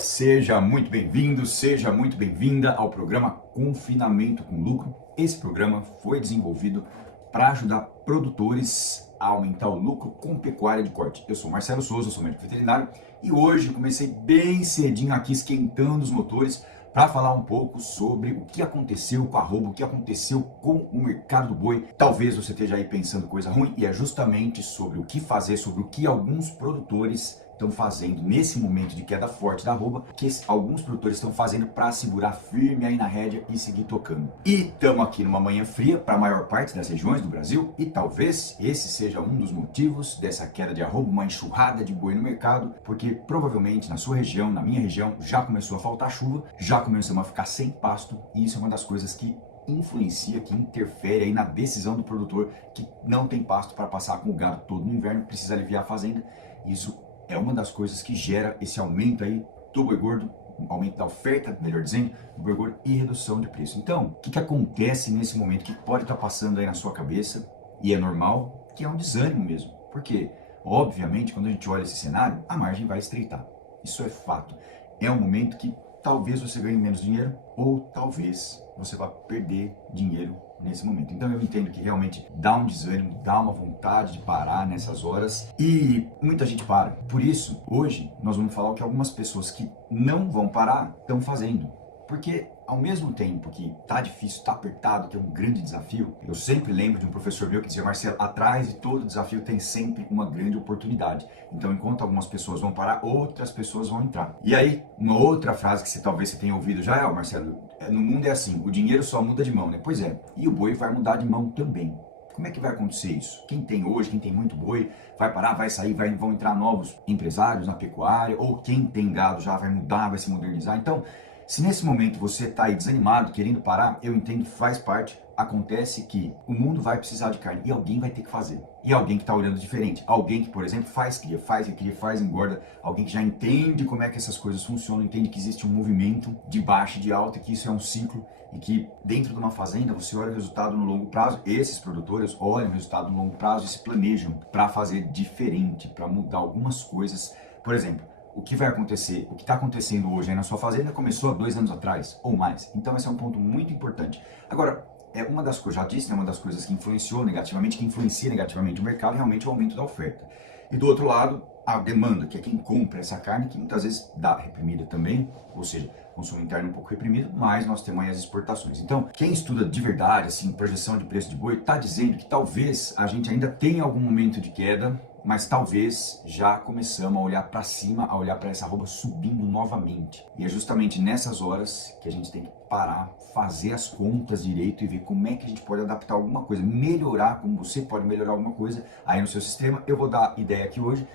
Seja muito bem-vindo, seja muito bem-vinda ao programa Confinamento com Lucro. Esse programa foi desenvolvido para ajudar produtores a aumentar o lucro com pecuária de corte. Eu sou Marcelo Souza, sou médico veterinário e hoje comecei bem cedinho aqui esquentando os motores para falar um pouco sobre o que aconteceu com a arroba, o que aconteceu com o mercado do boi. Talvez você esteja aí pensando coisa ruim e é justamente sobre o que fazer, sobre o que alguns produtores estão fazendo nesse momento de queda forte da arroba, que alguns produtores estão fazendo para segurar firme aí na rédea e seguir tocando. E estamos aqui numa manhã fria para a maior parte das regiões do Brasil e talvez esse seja um dos motivos dessa queda de arroba, uma enxurrada de boi no mercado, porque provavelmente na sua região, na minha região, já começou a faltar chuva, já começamos a ficar sem pasto e isso é uma das coisas que influencia, que interfere aí na decisão do produtor que não tem pasto para passar com o gado todo no inverno, precisa aliviar a fazenda. Isso é uma das coisas que gera esse aumento aí do boi gordo, aumento da oferta, melhor dizendo, do boi gordo e redução de preço. Então, o que acontece nesse momento? O que pode estar passando aí na sua cabeça? E é normal, que é um desânimo mesmo. Porque, obviamente, quando a gente olha esse cenário, a margem vai estreitar. Isso é fato. É um momento que talvez você ganhe menos dinheiro ou talvez você vá perder dinheiro nesse momento. Então eu entendo que realmente dá um desânimo, dá uma vontade de parar nessas horas e muita gente para. Por isso, hoje nós vamos falar o que algumas pessoas que não vão parar estão fazendo. Porque ao mesmo tempo que tá difícil, tá apertado, que é um grande desafio, eu sempre lembro de um professor meu que dizia: Marcelo, atrás de todo desafio tem sempre uma grande oportunidade. Então, enquanto algumas pessoas vão parar, outras pessoas vão entrar. E aí, uma outra frase que talvez você tenha ouvido já é: Marcelo, no mundo é assim, o dinheiro só muda de mão, né? Pois é, e o boi vai mudar de mão também. Como é que vai acontecer isso? Quem tem hoje, quem tem muito boi, vai parar, vai sair, vão entrar novos empresários na pecuária, ou quem tem gado já vai mudar, vai se modernizar. Então, se nesse momento você está aí desanimado, querendo parar, eu entendo, faz parte. Acontece que o mundo vai precisar de carne e alguém vai ter que fazer. E alguém que está olhando diferente. Alguém que, por exemplo, faz cria, faz engorda. Alguém que já entende como é que essas coisas funcionam, entende que existe um movimento de baixa e de alta, que isso é um ciclo e que dentro de uma fazenda você olha o resultado no longo prazo. Esses produtores olham o resultado no longo prazo e se planejam para fazer diferente, para mudar algumas coisas. Por exemplo, o que vai acontecer, o que está acontecendo hoje aí na sua fazenda começou há 2 anos atrás ou mais. Então esse é um ponto muito importante. Agora, uma das coisas, já disse, né, uma das coisas que influenciou negativamente, que influencia negativamente o mercado, realmente é o aumento da oferta. E do outro lado, a demanda, que é quem compra essa carne, que muitas vezes dá reprimida também, ou seja, consumo interno um pouco reprimido, mas nós temos aí as exportações. Então, quem estuda de verdade, assim, projeção de preço de boi, está dizendo que talvez a gente ainda tenha algum momento de queda, mas talvez já começamos a olhar para cima, a olhar para essa arroba subindo novamente. E é justamente nessas horas que a gente tem que parar, fazer as contas direito e ver como é que a gente pode adaptar alguma coisa, melhorar, como você pode melhorar alguma coisa aí no seu sistema. Eu vou dar ideia aqui hoje,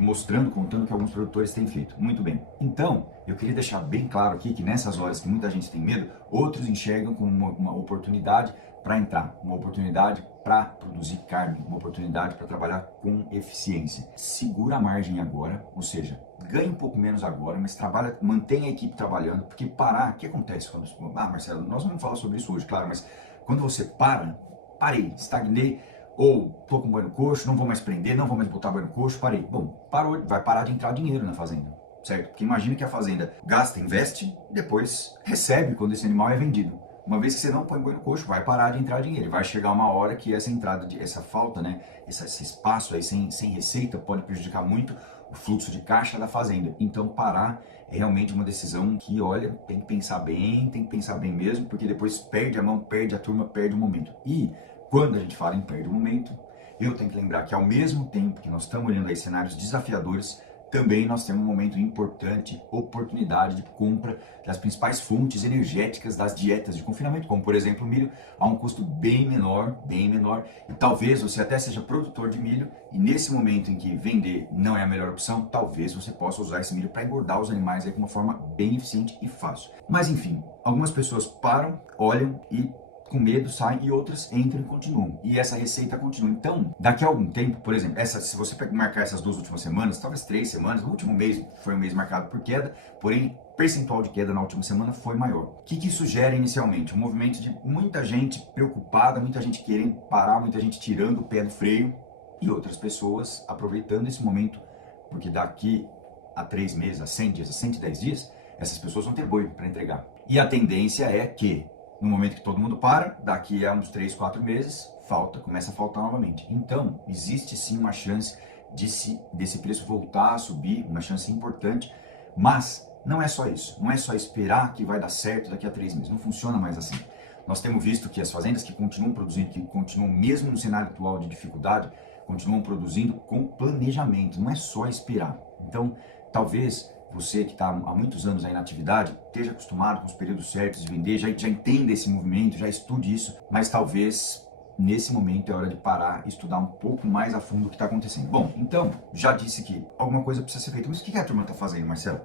mostrando, contando que alguns produtores têm feito. Muito bem. Então, eu queria deixar bem claro aqui que nessas horas que muita gente tem medo, outros enxergam como uma oportunidade para entrar, uma oportunidade para produzir carne, uma oportunidade para trabalhar com eficiência. Segura a margem agora, ou seja, ganhe um pouco menos agora, mas mantenha a equipe trabalhando, porque parar, o que acontece quando... Marcelo, nós vamos falar sobre isso hoje, claro, mas quando você parei, estagnei, ou tô com boi no coxo, não vou mais prender, não vou mais botar boi no coxo, parei. Bom, parou, vai parar de entrar dinheiro na fazenda, certo? Porque imagine que a fazenda gasta, investe, depois recebe quando esse animal é vendido. Uma vez que você não põe boi no coxo, vai parar de entrar dinheiro. Vai chegar uma hora que essa entrada, essa falta, né, esse espaço aí sem receita pode prejudicar muito o fluxo de caixa da fazenda. Então parar é realmente uma decisão que, olha, tem que pensar bem mesmo, porque depois perde a mão, perde a turma, perde o momento. E quando a gente fala em perde o momento, eu tenho que lembrar que ao mesmo tempo que nós estamos olhando aí cenários desafiadores, também nós temos um momento importante, oportunidade de compra das principais fontes energéticas das dietas de confinamento, como por exemplo o milho, a um custo bem menor, e talvez você até seja produtor de milho, e nesse momento em que vender não é a melhor opção, talvez você possa usar esse milho para engordar os animais aí de uma forma bem eficiente e fácil. Mas enfim, algumas pessoas param, olham e com medo saem e outras entram e continuam. E essa receita continua. Então, daqui a algum tempo, por exemplo, se você marcar essas 2 últimas semanas, talvez 3 semanas, o último mês foi um mês marcado por queda, porém, percentual de queda na última semana foi maior. O que isso gera inicialmente? Um movimento de muita gente preocupada, muita gente querendo parar, muita gente tirando o pé do freio e outras pessoas aproveitando esse momento, porque daqui a 3 meses, a 100 dias, a 110 dias, essas pessoas vão ter boi para entregar. E a tendência é que, no momento que todo mundo para, daqui a uns 3, 4 meses, começa a faltar novamente. Então, existe sim uma chance desse preço voltar a subir, uma chance importante, mas não é só isso, não é só esperar que vai dar certo daqui a 3 meses, não funciona mais assim. Nós temos visto que as fazendas que continuam produzindo, que continuam mesmo no cenário atual de dificuldade, continuam produzindo com planejamento, não é só esperar. Então, talvez você que está há muitos anos aí na atividade, esteja acostumado com os períodos certos de vender, já entenda esse movimento, já estude isso, mas talvez nesse momento é hora de parar e estudar um pouco mais a fundo o que está acontecendo. Bom, então, já disse que alguma coisa precisa ser feita, mas o que a turma está fazendo, Marcelo?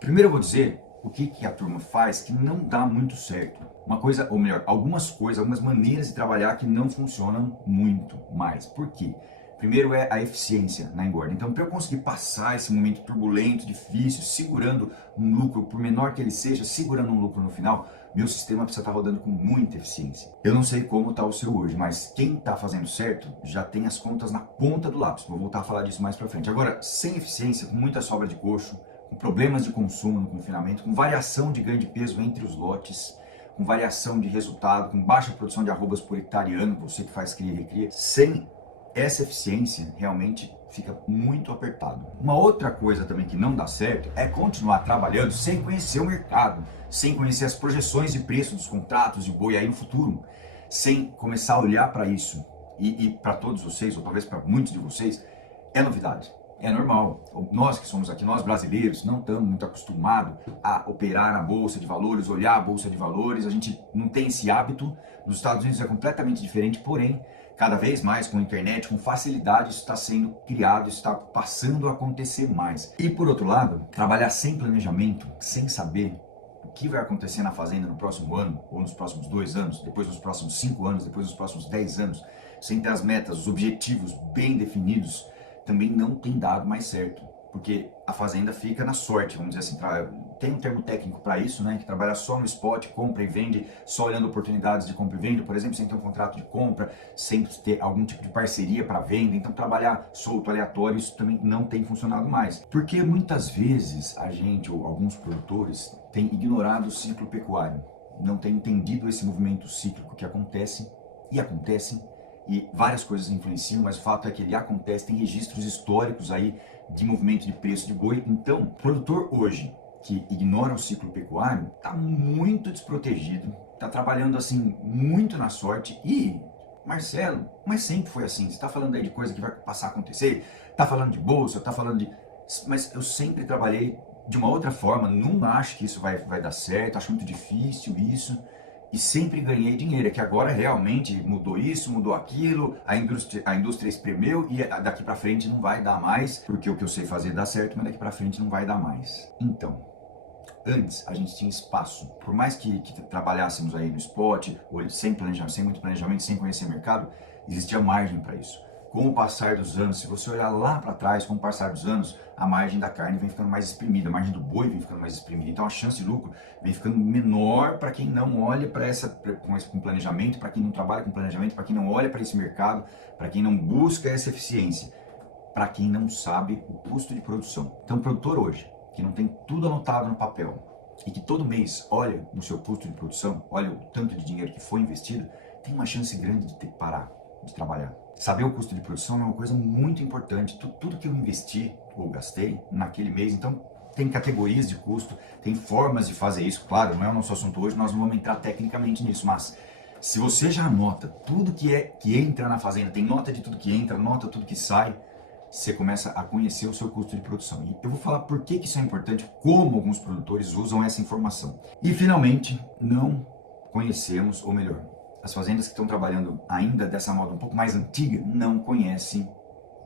Primeiro eu vou dizer o que a turma faz que não dá muito certo. Uma coisa, ou melhor, algumas coisas, algumas maneiras de trabalhar que não funcionam muito mais. Por quê? Primeiro é a eficiência na engorda. Então, para eu conseguir passar esse momento turbulento, difícil, segurando um lucro, por menor que ele seja, segurando um lucro no final, meu sistema precisa estar rodando com muita eficiência. Eu não sei como está o seu hoje, mas quem está fazendo certo já tem as contas na ponta do lápis. Vou voltar a falar disso mais para frente. Agora, sem eficiência, com muita sobra de coxo, com problemas de consumo no confinamento, com variação de ganho de peso entre os lotes, com variação de resultado, com baixa produção de arrobas por hectare ano, você que faz cria e recria, sem essa eficiência realmente fica muito apertado. Uma outra coisa também que não dá certo é continuar trabalhando sem conhecer o mercado, sem conhecer as projeções de preço dos contratos de boi aí no futuro, sem começar a olhar para isso. E para todos vocês, ou talvez para muitos de vocês, é novidade. É normal. Nós que somos aqui, nós brasileiros, não estamos muito acostumados a operar na bolsa de valores, olhar a bolsa de valores. A gente não tem esse hábito. Nos Estados Unidos é completamente diferente, porém, cada vez mais com a internet, com facilidade, isso está sendo criado, isso está passando a acontecer mais. E por outro lado, trabalhar sem planejamento, sem saber o que vai acontecer na fazenda no próximo ano, ou nos próximos 2 anos, depois nos próximos 5 anos, depois nos próximos 10 anos, sem ter as metas, os objetivos bem definidos, também não tem dado mais certo, porque a fazenda fica na sorte, vamos dizer assim, tem um termo técnico para isso, né, que trabalha só no spot, compra e vende, só olhando oportunidades de compra e venda, por exemplo, sem ter um contrato de compra, sem ter algum tipo de parceria para venda, então trabalhar solto, aleatório, isso também não tem funcionado mais, porque muitas vezes a gente, ou alguns produtores, tem ignorado o ciclo pecuário, não tem entendido esse movimento cíclico que acontece, e várias coisas influenciam, mas o fato é que ele acontece, tem registros históricos aí de movimento de preço de boi. Então, o produtor hoje que ignora o ciclo pecuário está muito desprotegido, está trabalhando assim muito na sorte. E, Marcelo, mas sempre foi assim, você está falando aí de coisa que vai passar a acontecer, está falando de bolsa, está falando de... Mas eu sempre trabalhei de uma outra forma, não acho que isso vai dar certo, acho muito difícil isso. E sempre ganhei dinheiro, é que agora realmente mudou isso, mudou aquilo, a indústria espremeu e daqui para frente não vai dar mais, porque o que eu sei fazer dá certo, mas daqui para frente não vai dar mais. Então, antes a gente tinha espaço, por mais que trabalhássemos aí no spot, ou sem planejamento, sem muito planejamento, sem conhecer o mercado, existia margem para isso. Com o passar dos anos, se você olhar lá para trás, com o passar dos anos, a margem da carne vem ficando mais espremida, a margem do boi vem ficando mais espremida. Então a chance de lucro vem ficando menor para quem não olha para com planejamento, para quem não trabalha com planejamento, para quem não olha para esse mercado, para quem não busca essa eficiência, para quem não sabe o custo de produção. Então o produtor hoje, que não tem tudo anotado no papel e que todo mês olha no seu custo de produção, olha o tanto de dinheiro que foi investido, tem uma chance grande de ter que parar de trabalhar. Saber o custo de produção é uma coisa muito importante. Tudo que eu investi ou gastei naquele mês, então tem categorias de custo, tem formas de fazer isso. Claro, não é o nosso assunto hoje, nós não vamos entrar tecnicamente nisso, mas se você já anota tudo que entra na fazenda, tem nota de tudo que entra, nota tudo que sai, você começa a conhecer o seu custo de produção. E eu vou falar por que isso é importante, como alguns produtores usam essa informação. E finalmente, não conhecemos, ou melhor, as fazendas que estão trabalhando ainda dessa moda um pouco mais antiga não conhecem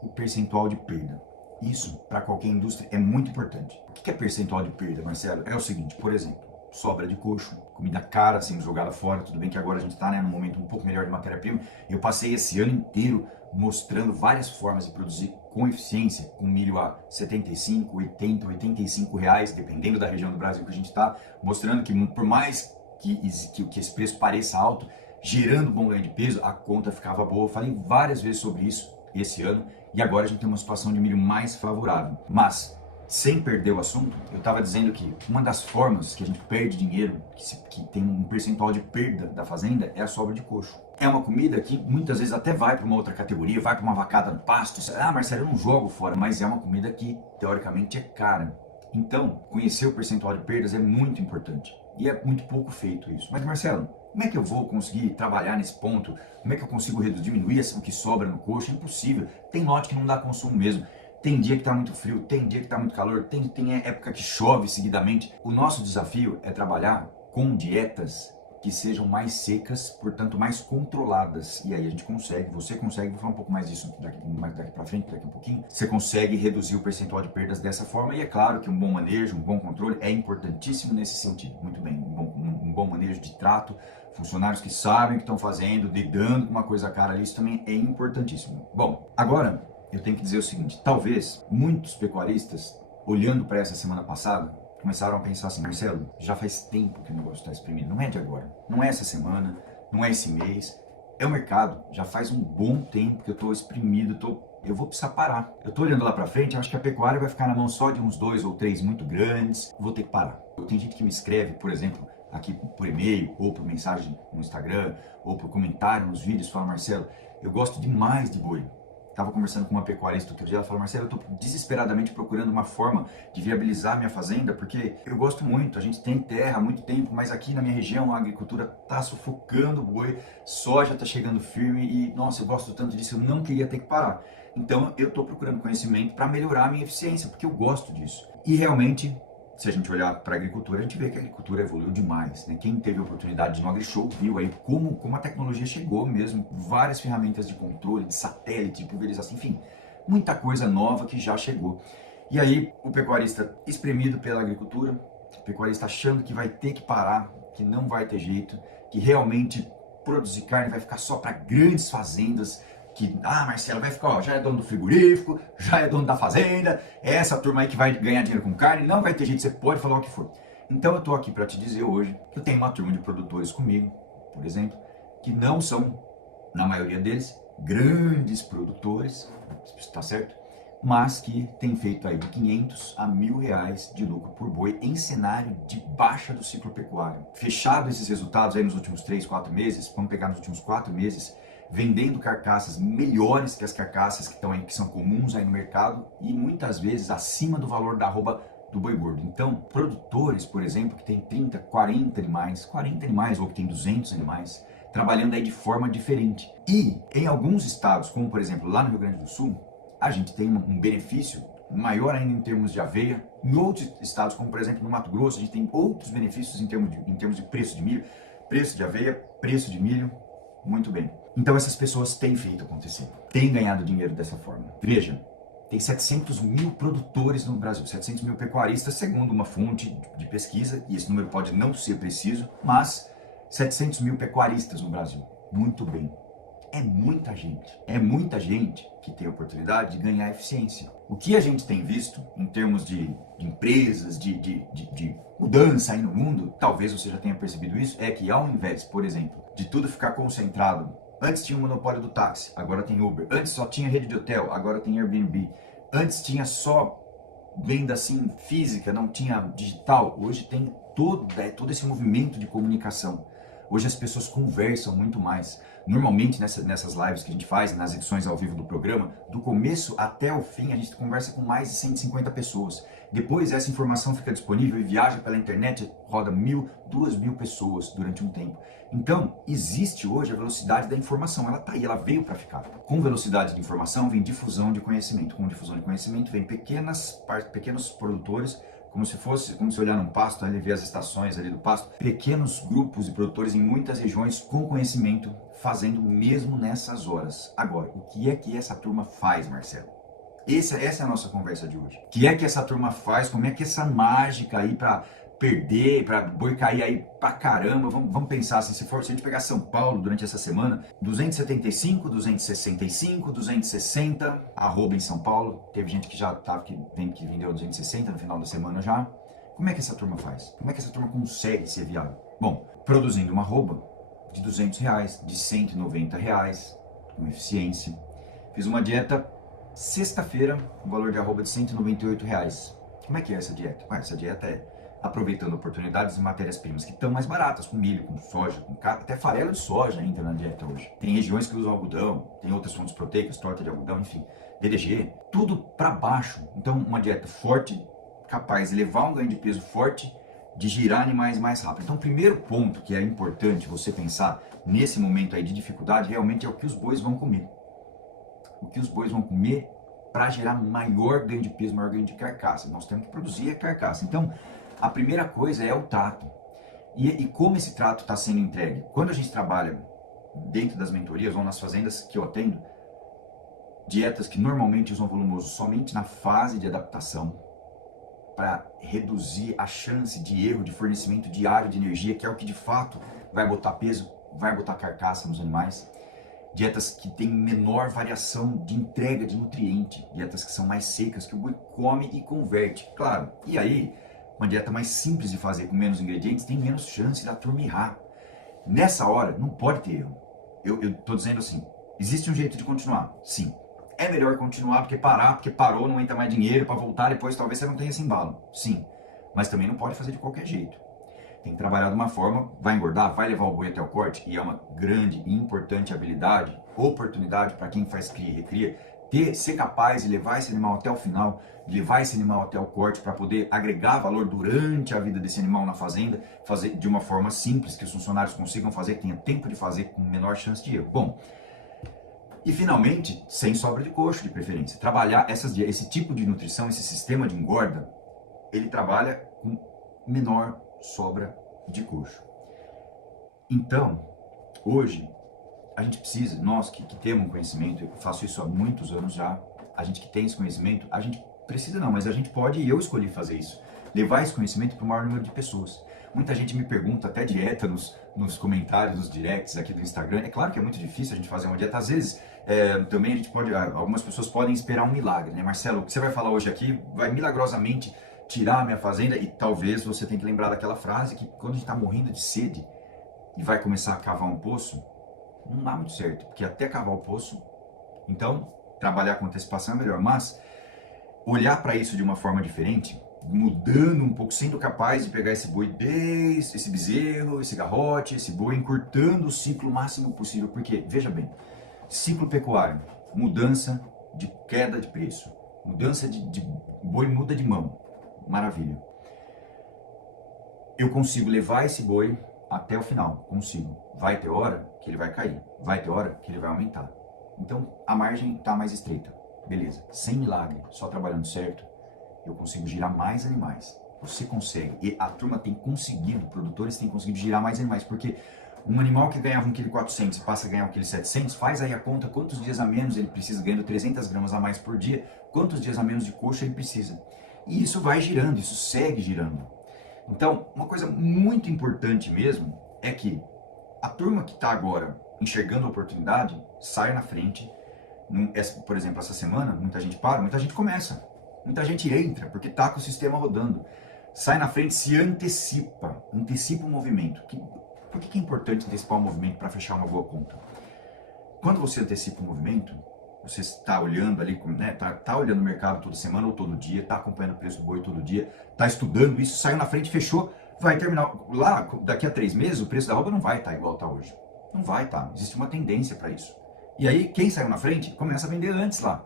o percentual de perda. Isso, para qualquer indústria, é muito importante. O que é percentual de perda, Marcelo? É o seguinte, por exemplo, sobra de coxo, comida cara sendo jogada fora, tudo bem que agora a gente está num momento um pouco melhor de matéria-prima. Eu passei esse ano inteiro mostrando várias formas de produzir com eficiência, com milho a 75, 80, 85 reais, dependendo da região do Brasil que a gente está, mostrando que por mais que esse preço pareça alto, gerando bom ganho de peso, a conta ficava boa. Eu falei várias vezes sobre isso esse ano e agora a gente tem uma situação de milho mais favorável. Mas sem perder o assunto, eu estava dizendo que uma das formas que a gente perde dinheiro, que tem um percentual de perda da fazenda, é a sobra de coxo. É uma comida que muitas vezes até vai para uma outra categoria, vai para uma vacada no pasto. Ah, Marcelo, eu não jogo fora, mas é uma comida que teoricamente é cara. Então, conhecer o percentual de perdas é muito importante. E é muito pouco feito isso. Mas Marcelo, como é que eu vou conseguir trabalhar nesse ponto? Como é que eu consigo diminuir o que sobra no coxo? É impossível. Tem lote que não dá consumo mesmo. Tem dia que está muito frio, tem dia que está muito calor, tem época que chove seguidamente. O nosso desafio é trabalhar com dietas que sejam mais secas, portanto mais controladas. E aí a gente consegue, você consegue, vou falar um pouco mais disso daqui para frente, daqui a pouquinho, você consegue reduzir o percentual de perdas dessa forma. E é claro que um bom manejo, um bom controle é importantíssimo nesse sentido. Muito bem, um bom manejo de trato, funcionários que sabem o que estão fazendo, lidando com uma coisa cara ali, isso também é importantíssimo. Bom, agora eu tenho que dizer o seguinte, talvez muitos pecuaristas, olhando para essa semana passada, começaram a pensar assim, Marcelo, já faz tempo que o negócio está exprimido, não é de agora, não é essa semana, não é esse mês, é o mercado, já faz um bom tempo que eu estou exprimido, eu vou precisar parar. Eu estou olhando lá para frente, acho que a pecuária vai ficar na mão só de uns 2 ou 3 muito grandes, vou ter que parar. Tem gente que me escreve, por exemplo, aqui por e-mail, ou por mensagem no Instagram, ou por comentário nos vídeos, fala, Marcelo, eu gosto demais de boi. Estava conversando com uma pecuarista outro dia, ela falou, Marcelo, eu estou desesperadamente procurando uma forma de viabilizar minha fazenda, porque eu gosto muito, a gente tem terra há muito tempo, mas aqui na minha região a agricultura está sufocando o boi, soja está chegando firme e, nossa, eu gosto tanto disso, eu não queria ter que parar. Então eu estou procurando conhecimento para melhorar a minha eficiência, porque eu gosto disso. E realmente, se a gente olhar para a agricultura, a gente vê que a agricultura evoluiu demais, né? Quem teve a oportunidade de ir no AgriShow viu aí como a tecnologia chegou mesmo, várias ferramentas de controle, de satélite, de pulverização, enfim, muita coisa nova que já chegou. E aí o pecuarista espremido pela agricultura, o pecuarista achando que vai ter que parar, que não vai ter jeito, que realmente produzir carne vai ficar só para grandes fazendas, que, Marcelo, vai ficar, ó, já é dono do frigorífico, já é dono da fazenda, é essa turma aí que vai ganhar dinheiro com carne, não vai ter jeito, você pode falar o que for. Então eu tô aqui para te dizer hoje que eu tenho uma turma de produtores comigo, por exemplo, que não são, na maioria deles, grandes produtores, tá certo? Mas que tem feito aí de 500 a R$1.000 de lucro por boi em cenário de baixa do ciclo pecuário. Fechado esses resultados aí nos últimos 3, 4 meses, vamos pegar nos últimos 4 meses, vendendo carcaças melhores que as carcaças que estão aí, que são comuns aí no mercado e muitas vezes acima do valor da arroba do boi gordo. Então, produtores, por exemplo, que tem 30, 40 animais ou que tem 200 animais, trabalhando aí de forma diferente. E em alguns estados, como por exemplo lá no Rio Grande do Sul, a gente tem um benefício maior ainda em termos de aveia. Em outros estados, como por exemplo no Mato Grosso, a gente tem outros benefícios em termos de preço de milho, preço de aveia, preço de milho. Muito bem. Então essas pessoas têm feito acontecer, têm ganhado dinheiro dessa forma. Veja, tem 700 mil produtores no Brasil, 700 mil pecuaristas, segundo uma fonte de pesquisa, e esse número pode não ser preciso, mas 700 mil pecuaristas no Brasil. Muito bem. É muita gente que tem a oportunidade de ganhar eficiência. O que a gente tem visto em termos de empresas, de mudança aí no mundo, talvez você já tenha percebido isso, é que ao invés, por exemplo, de tudo ficar concentrado, antes tinha o monopólio do táxi, agora tem Uber, antes só tinha rede de hotel, agora tem Airbnb, antes tinha só venda assim física, não tinha digital, hoje tem todo esse movimento de comunicação. Hoje as pessoas conversam muito mais. Normalmente nessas lives que a gente faz, nas edições ao vivo do programa, do começo até o fim a gente conversa com mais de 150 pessoas. Depois essa informação fica disponível e viaja pela internet, roda 1.000, 2.000 pessoas durante um tempo. Então, existe hoje a velocidade da informação, ela está aí, ela veio para ficar. Com velocidade de informação vem difusão de conhecimento. Com difusão de conhecimento vem pequenos produtores, como se olhar num pasto, ali ver as estações ali do pasto, pequenos grupos de produtores em muitas regiões com conhecimento, fazendo mesmo nessas horas. Agora, o que é que essa turma faz, Marcelo? Essa é a nossa conversa de hoje. O que é que essa turma faz? Como é que essa mágica aí para perder, para boi cair aí pra caramba, vamos pensar assim, se a gente pegar São Paulo durante essa semana, 275, 265, 260, arroba em São Paulo, teve gente que já tava que vendeu 260 no final da semana já. Como é que essa turma faz? Como é que essa turma consegue ser viável? Bom, produzindo uma arroba de R$200, de R$190, com eficiência. Fiz uma dieta sexta-feira, o valor de arroba de R$198, Como é que é essa dieta? Essa dieta é aproveitando oportunidades de matérias-primas que estão mais baratas, com milho, com soja, com até farelo de soja ainda na dieta hoje. Tem regiões que usam algodão, tem outras fontes proteicas, torta de algodão, enfim, DDG, tudo para baixo. Então, uma dieta forte, capaz de levar um ganho de peso forte, de girar animais mais rápido. Então, o primeiro ponto que é importante você pensar nesse momento aí de dificuldade, realmente é o que os bois vão comer. O que os bois vão comer para gerar maior ganho de peso, maior ganho de carcaça. Nós temos que produzir a carcaça. Então, a primeira coisa é o trato. E como esse trato está sendo entregue? Quando a gente trabalha dentro das mentorias ou nas fazendas que eu atendo, dietas que normalmente usam volumoso somente na fase de adaptação, para reduzir a chance de erro de fornecimento diário de energia, que é o que de fato vai botar peso, vai botar carcaça nos animais. Dietas que têm menor variação de entrega de nutriente, dietas que são mais secas, que o boi come e converte, claro. E aí, uma dieta mais simples de fazer, com menos ingredientes, tem menos chance da turma errar. Nessa hora, não pode ter erro. Eu estou dizendo assim, existe um jeito de continuar? Sim. É melhor continuar porque parar, porque parou, não entra mais dinheiro para voltar, depois talvez você não tenha esse embalo. Sim. Mas também não pode fazer de qualquer jeito. Tem que trabalhar de uma forma, vai engordar, vai levar o boi até o corte, e é uma grande e importante habilidade, oportunidade para quem faz cria e recria, ser capaz de levar esse animal até o final, de levar esse animal até o corte para poder agregar valor durante a vida desse animal na fazenda, fazer de uma forma simples, que os funcionários consigam fazer, que tenha tempo de fazer com menor chance de erro. Bom, e finalmente, sem sobra de coxo de preferência. Trabalhar esse tipo de nutrição, esse sistema de engorda, ele trabalha com menor sobra de coxo. Então, hoje, a gente precisa, nós que temos um conhecimento, eu faço isso há muitos anos já, a gente que tem esse conhecimento, a gente precisa não, mas a gente pode, e eu escolhi fazer isso, levar esse conhecimento para o maior número de pessoas. Muita gente me pergunta até dieta nos comentários, nos directs aqui do Instagram. É claro que é muito difícil a gente fazer uma dieta. Às vezes, também a gente pode, algumas pessoas podem esperar um milagre, né? Marcelo, o que você vai falar hoje aqui vai milagrosamente tirar a minha fazenda, e talvez você tenha que lembrar daquela frase que quando a gente está morrendo de sede e vai começar a cavar um poço, não dá muito certo, porque até cavar o poço, então trabalhar com antecipação é melhor, mas olhar para isso de uma forma diferente, mudando um pouco, sendo capaz de pegar esse boi, esse bezerro, esse garrote, esse boi, encurtando o ciclo o máximo possível, porque, veja bem, ciclo pecuário, mudança de queda de preço, mudança de boi muda de mão, maravilha. Eu consigo levar esse boi até o final, consigo. Vai ter hora que ele vai cair, vai ter hora que ele vai aumentar. Então a margem está mais estreita, beleza. Sem milagre, só trabalhando certo, eu consigo girar mais animais. Você consegue, e a turma tem conseguido, produtores têm conseguido girar mais animais, porque um animal que ganhava 1,4 kg e passa a ganhar 1,7 kg, faz aí a conta quantos dias a menos ele precisa, ganhando 300 gramas a mais por dia, quantos dias a menos de coxa ele precisa. E isso vai girando, isso segue girando. Então, uma coisa muito importante mesmo é que a turma que está agora enxergando a oportunidade, saia na frente. Por exemplo, essa semana, muita gente para, muita gente começa. Muita gente entra, porque está com o sistema rodando. Sai na frente, se antecipa o movimento. Por que é importante antecipar o movimento para fechar uma boa conta? Quando você antecipa o movimento, você está olhando ali, né, tá olhando o mercado toda semana ou todo dia, está acompanhando o preço do boi todo dia, está estudando isso, saiu na frente, fechou, vai terminar. Lá, daqui a 3 meses, o preço da roupa não vai estar igual está hoje. Não vai estar, existe uma tendência para isso. E aí, quem saiu na frente, começa a vender antes lá,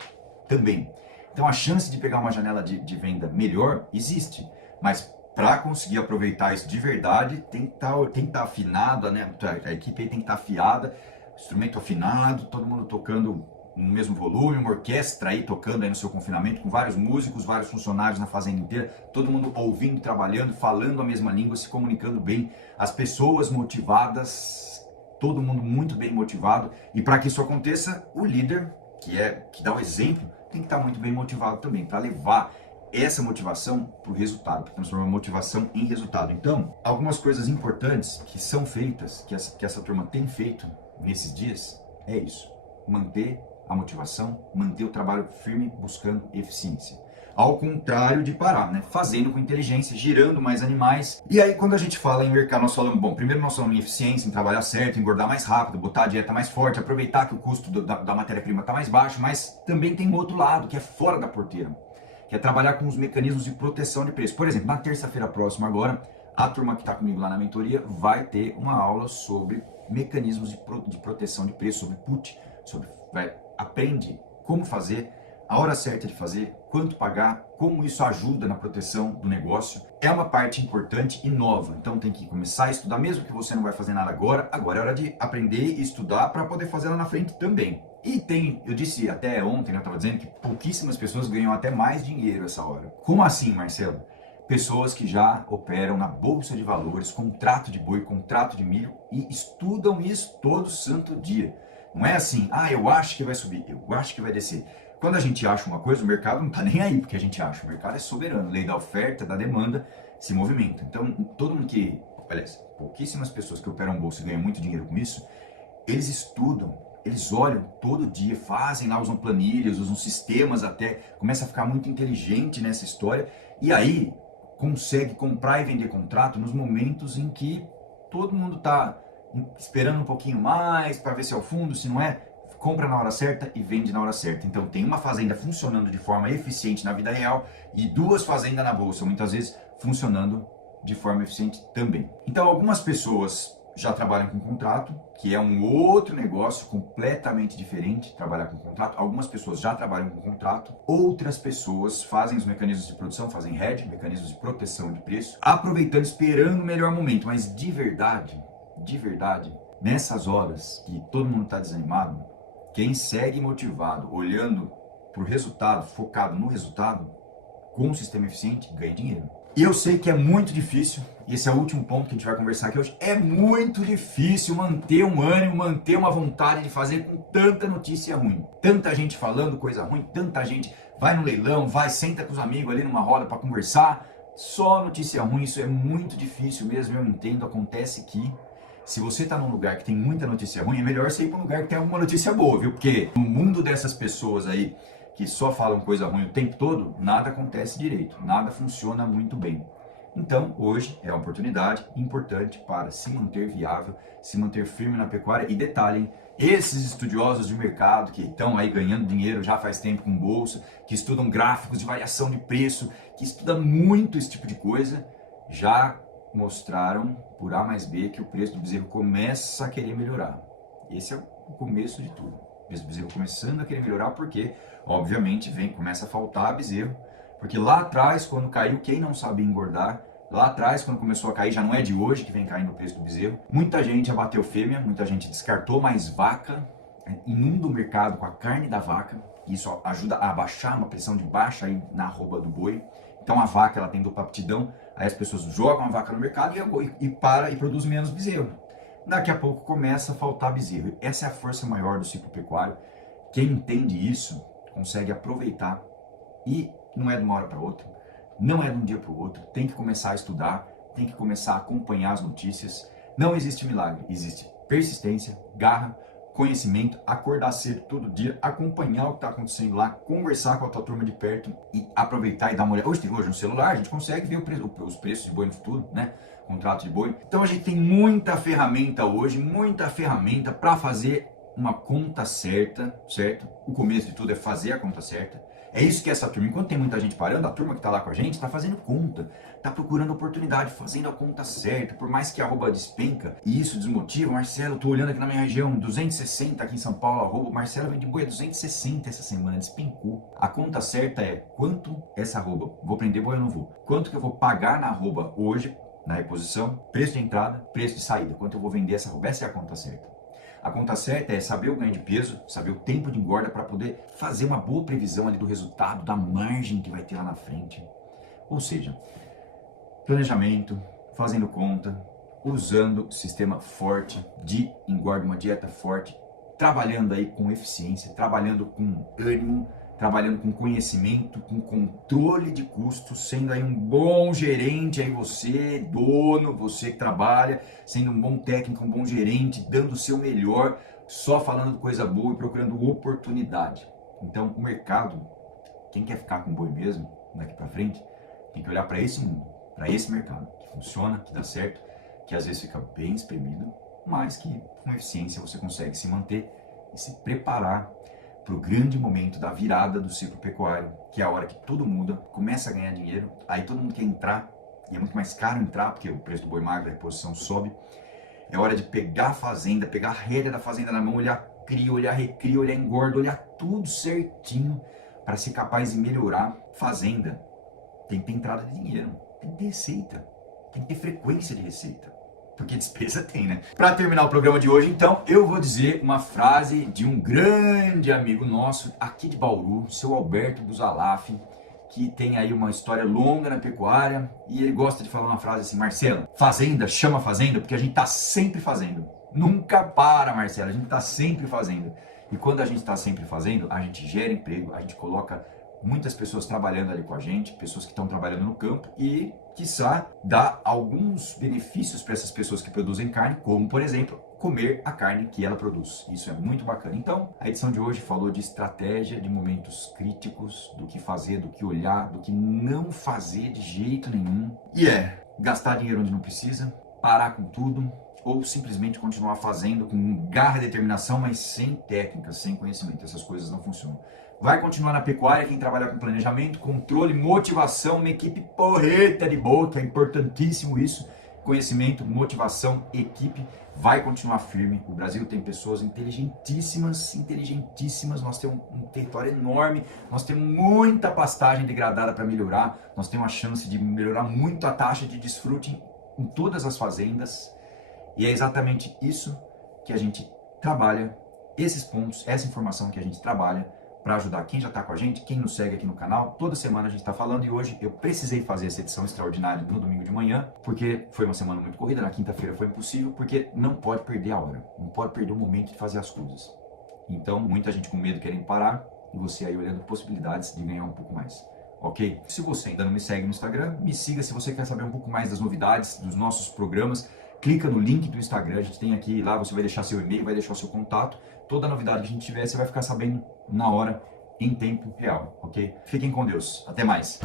também. Então a chance de pegar uma janela de venda melhor existe, mas para conseguir aproveitar isso de verdade, tem que estar afinado, né? A equipe aí tem que estar afiada, instrumento afinado, todo mundo tocando no mesmo volume, uma orquestra aí tocando aí no seu confinamento, com vários músicos, vários funcionários na fazenda inteira, todo mundo ouvindo, trabalhando, falando a mesma língua, se comunicando bem, as pessoas motivadas, todo mundo muito bem motivado, e para que isso aconteça, o líder, que dá o exemplo, tem que estar muito bem motivado também, para levar essa motivação para o resultado, para transformar a motivação em resultado. Então, algumas coisas importantes que são feitas, que essa turma tem feito nesses dias, é isso: manter a motivação, manter o trabalho firme, buscando eficiência. Ao contrário de parar, né? Fazendo com inteligência, girando mais animais. E aí, quando a gente fala em mercado, nós falamos, bom, primeiro nós falamos em eficiência, em trabalhar certo, engordar mais rápido, botar a dieta mais forte, aproveitar que o custo da matéria-prima está mais baixo, mas também tem um outro lado, que é fora da porteira, que é trabalhar com os mecanismos de proteção de preço. Por exemplo, na terça-feira próxima agora, a turma que está comigo lá na mentoria vai ter uma aula sobre mecanismos de proteção de preço, sobre put, aprende como fazer, a hora certa de fazer, quanto pagar, como isso ajuda na proteção do negócio. É uma parte importante e nova, então tem que começar a estudar, mesmo que você não vai fazer nada agora é hora de aprender e estudar para poder fazer lá na frente também. E eu disse até ontem, eu estava dizendo que pouquíssimas pessoas ganham até mais dinheiro essa hora. Como assim, Marcelo? Pessoas que já operam na Bolsa de Valores, contrato de boi, contrato de milho e estudam isso todo santo dia. Não é assim, eu acho que vai subir, eu acho que vai descer. Quando a gente acha uma coisa, o mercado não está nem aí porque a gente acha. O mercado é soberano, lei da oferta, da demanda, se movimenta. Então, todo mundo aliás, pouquíssimas pessoas que operam bolsa e ganham muito dinheiro com isso, eles estudam, eles olham todo dia, fazem lá, usam planilhas, usam sistemas até, começa a ficar muito inteligente nessa história e aí consegue comprar e vender contrato nos momentos em que todo mundo está esperando um pouquinho mais para ver se é o fundo, se não é, compra na hora certa e vende na hora certa. Então tem uma fazenda funcionando de forma eficiente na vida real e duas fazendas na bolsa, muitas vezes funcionando de forma eficiente também. Então algumas pessoas já trabalham com contrato, que é um outro negócio completamente diferente, trabalhar com contrato. Algumas pessoas já trabalham com contrato, outras pessoas fazem os mecanismos de produção, fazem hedge, mecanismos de proteção de preço, aproveitando, esperando o melhor momento. Mas de verdade, nessas horas que todo mundo está desanimado, quem segue motivado, olhando para o resultado, focado no resultado, com um sistema eficiente, ganha dinheiro. E eu sei que é muito difícil, e esse é o último ponto que a gente vai conversar aqui hoje, é muito difícil manter um ânimo, manter uma vontade de fazer com tanta notícia ruim. Tanta gente falando coisa ruim, tanta gente vai no leilão, senta com os amigos ali numa roda para conversar, só notícia ruim, isso é muito difícil mesmo, eu entendo, acontece que se você está num lugar que tem muita notícia ruim, é melhor você ir para um lugar que tem alguma notícia boa, viu? Porque no mundo dessas pessoas aí, que só falam coisa ruim o tempo todo, nada acontece direito, nada funciona muito bem. Então, hoje é uma oportunidade importante para se manter viável, se manter firme na pecuária. E detalhe, esses estudiosos de mercado que estão aí ganhando dinheiro já faz tempo com bolsa, que estudam gráficos de variação de preço, que estudam muito esse tipo de coisa, já mostraram por A mais B que o preço do bezerro começa a querer melhorar. Esse é o começo de tudo. O preço do bezerro começando a querer melhorar porque, obviamente, começa a faltar bezerro. Porque lá atrás, quando caiu, quem não sabia engordar, lá atrás, quando começou a cair, já não é de hoje que vem caindo o preço do bezerro, muita gente abateu fêmea, muita gente descartou mais vaca, inunda o mercado com a carne da vaca, isso ajuda a abaixar uma pressão de baixa aí na arroba do boi. Então a vaca ela tem dupla aptidão, aí as pessoas jogam a vaca no mercado e produz menos bezerro. Daqui a pouco começa a faltar bezerro. Essa é a força maior do ciclo pecuário. Quem entende isso consegue aproveitar e não é de uma hora para outra, não é de um dia para o outro, tem que começar a estudar, tem que começar a acompanhar as notícias. Não existe milagre, existe persistência, garra, conhecimento, acordar cedo todo dia, acompanhar o que está acontecendo lá, conversar com a tua turma de perto e aproveitar e dar uma olhada. Hoje no celular a gente consegue ver os preços de boi no futuro, né? Contrato de boi. Então a gente tem muita ferramenta hoje, muita ferramenta para fazer uma conta certa, certo? O começo de tudo é fazer a conta certa. É isso que essa turma, enquanto tem muita gente parando, a turma que está lá com a gente está fazendo conta, está procurando oportunidade, fazendo a conta certa, por mais que a arroba despenca e isso desmotiva. Marcelo, estou olhando aqui na minha região, 260 aqui em São Paulo, arroba, Marcelo vende boi a 260 essa semana, despencou. A conta certa é quanto essa arroba, vou prender boi ou não vou? Quanto que eu vou pagar na arroba hoje, na reposição, preço de entrada, preço de saída, quanto eu vou vender essa arroba, essa é a conta certa. A conta certa é saber o ganho de peso, saber o tempo de engorda para poder fazer uma boa previsão ali do resultado, da margem que vai ter lá na frente. Ou seja, planejamento, fazendo conta, usando sistema forte de engorda, uma dieta forte, trabalhando aí com eficiência, trabalhando com ânimo, trabalhando com conhecimento, com controle de custos, sendo aí um bom gerente, aí você, dono, você que trabalha, sendo um bom técnico, um bom gerente, dando o seu melhor, só falando coisa boa e procurando oportunidade. Então, o mercado, quem quer ficar com boi mesmo, daqui para frente, tem que olhar para esse mundo, para esse mercado, que funciona, que dá certo, que às vezes fica bem espremido, mas que com eficiência você consegue se manter e se preparar para o grande momento da virada do ciclo pecuário, que é a hora que tudo muda, começa a ganhar dinheiro, aí todo mundo quer entrar, e é muito mais caro entrar, porque o preço do boi magro, a reposição sobe. É hora de pegar a fazenda, pegar a rédea da fazenda na mão, olhar cria, olhar recria, olhar engorda, olhar tudo certinho para ser capaz de melhorar fazenda. Tem que ter entrada de dinheiro, tem que ter receita, tem que ter frequência de receita, porque despesa tem, né? Para terminar o programa de hoje, então, eu vou dizer uma frase de um grande amigo nosso aqui de Bauru, seu Alberto Busalaf, que tem aí uma história longa na pecuária, e ele gosta de falar uma frase assim: Marcelo, fazenda chama fazenda porque a gente tá sempre fazendo. Nunca para, Marcelo, a gente tá sempre fazendo. E quando a gente está sempre fazendo, a gente gera emprego, a gente coloca muitas pessoas trabalhando ali com a gente, pessoas que estão trabalhando no campo e, quiçá, dá alguns benefícios para essas pessoas que produzem carne, como, por exemplo, comer a carne que ela produz. Isso é muito bacana. Então, a edição de hoje falou de estratégia, de momentos críticos, do que fazer, do que olhar, do que não fazer de jeito nenhum. E gastar dinheiro onde não precisa, parar com tudo, ou simplesmente continuar fazendo com garra e determinação, mas sem técnica, sem conhecimento. Essas coisas não funcionam. Vai continuar na pecuária quem trabalhar com planejamento, controle, motivação, uma equipe porreta de boa, que é importantíssimo isso. Conhecimento, motivação, equipe, vai continuar firme. O Brasil tem pessoas inteligentíssimas, nós temos um território enorme, nós temos muita pastagem degradada para melhorar, nós temos a chance de melhorar muito a taxa de desfrute em todas as fazendas, e é exatamente isso que a gente trabalha, esses pontos, essa informação que a gente trabalha para ajudar quem já está com a gente, quem nos segue aqui no canal. Toda semana a gente está falando, e hoje eu precisei fazer essa edição extraordinária no domingo de manhã, porque foi uma semana muito corrida, na quinta-feira foi impossível, porque não pode perder a hora, não pode perder o momento de fazer as coisas. Então, muita gente com medo querendo parar, e você aí olhando possibilidades de ganhar um pouco mais. Ok? Se você ainda não me segue no Instagram, me siga. Se você quer saber um pouco mais das novidades, dos nossos programas, clica no link do Instagram, a gente tem aqui, lá você vai deixar seu e-mail, vai deixar seu contato. Toda novidade que a gente tiver, você vai ficar sabendo na hora, em tempo real, ok? Fiquem com Deus. Até mais.